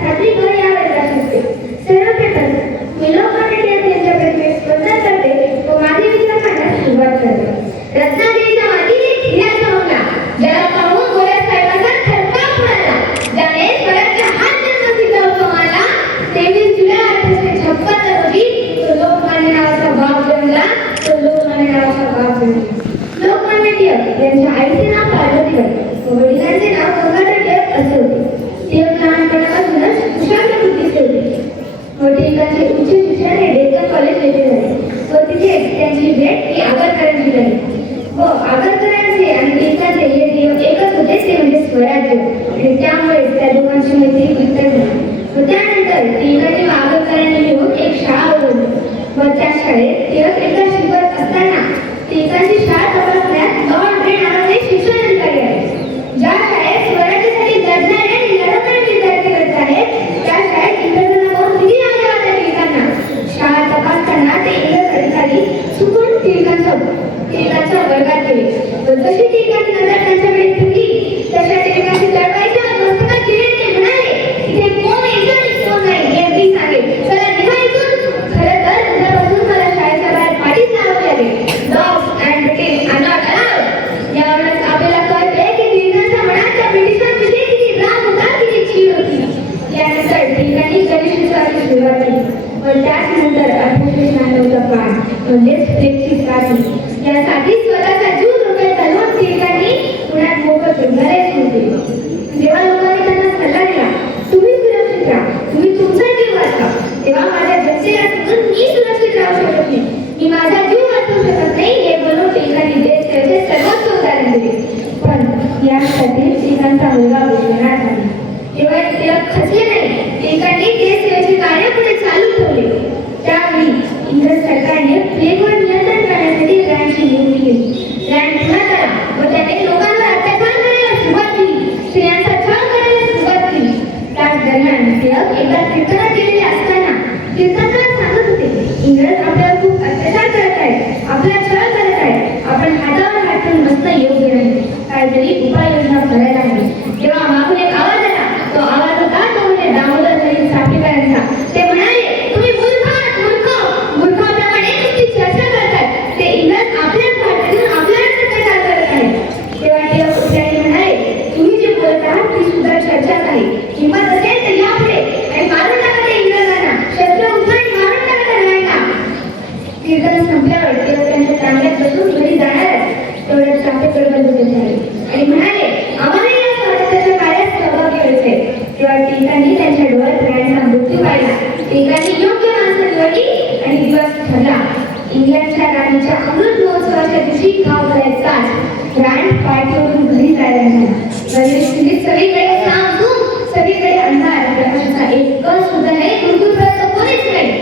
सातवी ब या वर्गात होते. सर्वप्रथम मी लोकमान्य टिळक यांच्या प्रतिमेस वंदन करते व माझे विचार मांडण्यास सुरुवात करते. रत्नागिरीच्या मातीने हिरा चमकला, ज्याला पाहून गोऱ्या साहेबांचा थरकाप उडाला, ज्याने स्वराज्य हात जन्मसिद्ध उपमाला 23 जुलै 1856 रोजी तो लोकमान्य नावाचा बाप जन्मला. लोकमान्य नावाचा बाप जन्मला. लोकमान्य टिळक यांच्या आईचे नाव पार्वतीबाई व वडिलांचे नाव गंगाधर टिळक असे होते. टिळक लहानपणापासूनच हुशार बुद्धीचे होते व टिळकांचे उच्च शिक्षण हे डेक्कन कॉलेज येथे झाले व तिथे त्यांची भेट ही आगरकरांची झाली व आगरकरांचे आणि टिळकांचे हे ध्येय एकच होते, ते म्हणजे स्वराज्य. आणि त्यामुळे त्या दोघांची मैत्री घट्ट झाली व त्यानंतर टिळकांनी व आगरकरांनी मिळून एक शाळा उघडली व त्या शाळेत टिळक एकदा शिकवत असताना टिळकांची शाळा तपासण्यात लॉर्ड ब्रे नावाचे शिक्षण अधिकारी आहेत. ज्या शाळेत स्वराज्यासाठी लढणारे आणि लढवणारे विद्यार्थी करत आहेत त्या शाळेत इंग्रजांना पाहून किती राग आला त्या टिळकांना. शाळा तपासताना ते इंग्रज अधिकारी चुकून टिळकांच्या वर्गात गेले व जशी टिळकांची नजर त्यांच्याकडे फिरली तशा टिळकांची तळपायच्या मस्तकात गिळले. ते म्हणाले, इथे कोण यायचं आणि कोण नाही हे मी सांगेन. चला निघा इथून. खरं तर उद्यापासून मला शाळेच्या बाहेर पाठीच लावावे लागेल. Dogs and British are not allowed. यावरूनच आपल्याला कळते की टिळकांच्या मनात त्या ब्रिटिशांविषयी किती राग होता, किती चीड होती. यानंतर टिळकांनी गणेश उत्सवाची सुरुवात केली व त्यानंतर 1896चा पाठ म्हणजेच फ्लेक्सची साठी यासाठी स्वतःचा जीव धोक्यात घालून टिळकांनी पुण्यात मोफत रुग्णालय सुरू केले. जेव्हा लोकांनी त्यांना सल्ला दिला, तुम्ही सुरक्षित राहा, तुम्ही तुमचा जीव वाचवा, तेव्हा माझ्या जगतेला सोडून मी सुरक्षित राहू शकत नाही, मी माझा जीव वाचवू शकत नाही हे बोलून टिळकांनी देशसेवेचे सर्वोच्च उदाहरण दिले. पण यासाठी टिळकांचा मुलगा विश्वनाथ झाला. तेव्हा टिळक खचले नाही. टिळकांनी देशसेवेचे कार्य पुढे चालू ठेवले. त्यावेळी इंग्रज सरकारने प्लेगवर नियंत्रण करण्यासाठी रँडची नियुक्ती केली. रँड पुण्यात आला व त्याने लोकांवर अत्याचार करायला सुरुवात केली, स्त्रियांचा छळ करायला सुरुवात केली. त्याच दरम्यान टिळक एकदा कीर्तनात गेलेले असताना कीर्तनकार सांगत होते, इंग्रज आपल्यावर खूप अत्याचार करत आहेत, आपला छळ करत आहेत, आपण हातावर हात ठेवून बसणं योग्य नाही, काहीतरी उपाययोजना करायला हवी. तेव्हा मागून एक आवाज आला. तो आवाज होता तो म्हणजे दामोदर नरेश चाफेकरांचा. ते म्हणाले, तुम्ही मूर्ख मूर्खाप्रमाणे नुसती चर्चा करतात, ते इंग्रज आपल्याच भारतातून आपल्यालाच अत्याचार करत आहेत. तेव्हा टिळक उठले आणि म्हणाले, तुम्ही जे बोलत आहात ती सुद्धा चर्चाच आहे. हिंमत असेल तर या पुढे आणि मारून टाका त्या इंग्रजांना, शस्त्र उचला आणि मारून टाका त्या रॉयला. कीर्तन संपल्यावर टिळक त्यांच्या चांगल्यात बसून घरी जाणारच तेवढ्यात चाफेकर बंधू झाले आणि म्हणाले, आम्हाला या स्वातंत्र्याच्या कार्यात सहभागी व्हायचे. तेव्हा टिळकांनी त्यांच्या डोळ्यात रॉयचा मृत्यू पाहिला. टिळकांनी योग्य माणसं निवडली आणि दिवस ठरला. इंग्लंडच्या राणीच्या अमृत महोत्सवाच्या दिवशी गाव करायचाच रँड पायथ्यावरून घरी जायला झाला. गणेश दिल्लीत सगळीकडे सामसूम, सगळीकडे अंधार, प्रकाशाचा एक कण सुद्धा नाही, मृत्यूपर्यंत कोणीच नाही.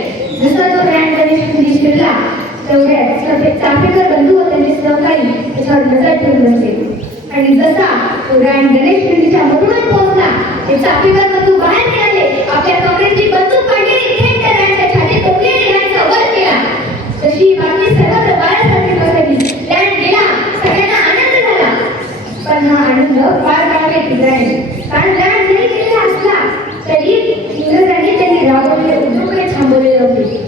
जसा तो रँड गणेश दिल्ली शिरला तेवढ्यात चाफेकर बंधू व त्यांचे सहकारी त्याच्यावर नजर ठेवून बसले आणि जसा तो रँड गणेश दिल्लीच्या मधूनच पोहोचला ते चाफेकर बंधू बाहेर निघाले. आपल्या काँग्रेसची बंदूक काढलेली थेट त्या रँडच्या छातीत टोकली आणि रँडचा वध केला. तशी बातमी सर्वत्र वाऱ्यासारखी पसरली. रँड गेला, सगळ्यांना आनंद झाला. पण हा आनंद फार काळ टिकला नाही, कारण रँड जरी गेलेला असला तरी इंग्रजांनी त्यांनी राबवलेले उद्योगही थांबवलेले होते.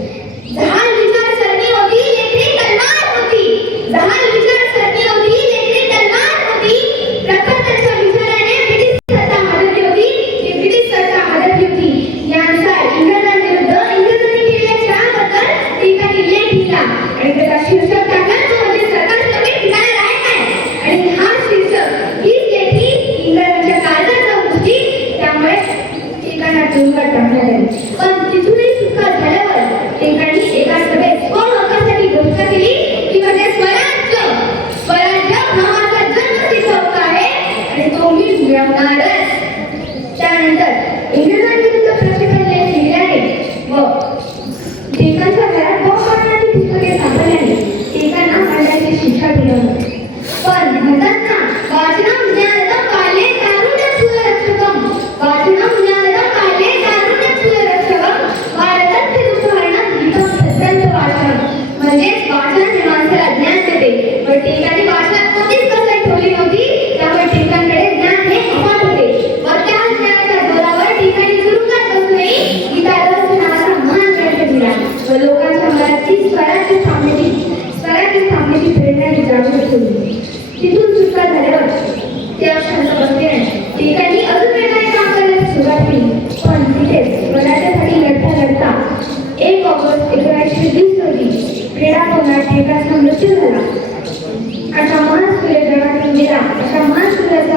जहाल विचारसरणी होती, लेकरी तलवार होती. जहाल विचारसरणी होती, लेकरी तलवार होती. प्रखर त्यांच्या विचाराने ब्रिटिश सत्ता हादरली होती, ही ब्रिटिश सत्ता हादरली होती. यानुसार इंग्रजांविरुद्ध इंग्रजांनी केलेल्या छळाबद्दल टिळकांनी लेख लिहिला आणि त्याचा शीर्षक टाकला तो म्हणजे सरकार कमी ठिकाणी राहत नाही. आणि हा शीर्षक हीच लेखी इंग्रजांच्या काळजाच्या गोष्टी, त्यामुळे टिळकांना तुरुंगात टाकण्यात आले. पण तिथूनही सुटका झाल्यावर टिळकांनी एका सभेत कोण हक्कासाठी घोषणा केली की म्हणजे स्वराज्य. स्वराज्य हा माझा जन्मसिद्ध हक्क आहे आणि तो मी मिळवणारच. त्यानंतर इंग्रजांविरुद्ध प्रक्षेपण लेख लिहिल्याने व टिळकांच्या घरात बॉम्ब मारण्याची पुस्तके सापडल्याने टिळकांना मरणाची शिक्षा दिली. पण म्हणतात ना, वाचनम ज्ञानदम काले कारुण्य सुरक्षकम, वाचनम ज्ञानदम काले कारुण्य सुरक्षकम.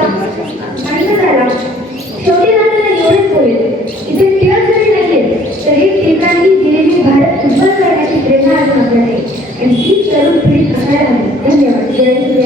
अंत झाला. शेवटी मात्र एवढेच होईल, इथे टिळक जरी नसेल तरी टिळकांनी दिलेली भारत उज्ज्वल करण्याची प्रेरणा आज माझ्याकडे आणि ही तरुण पिढी असायला हवी. धन्यवाद. जय हिंद.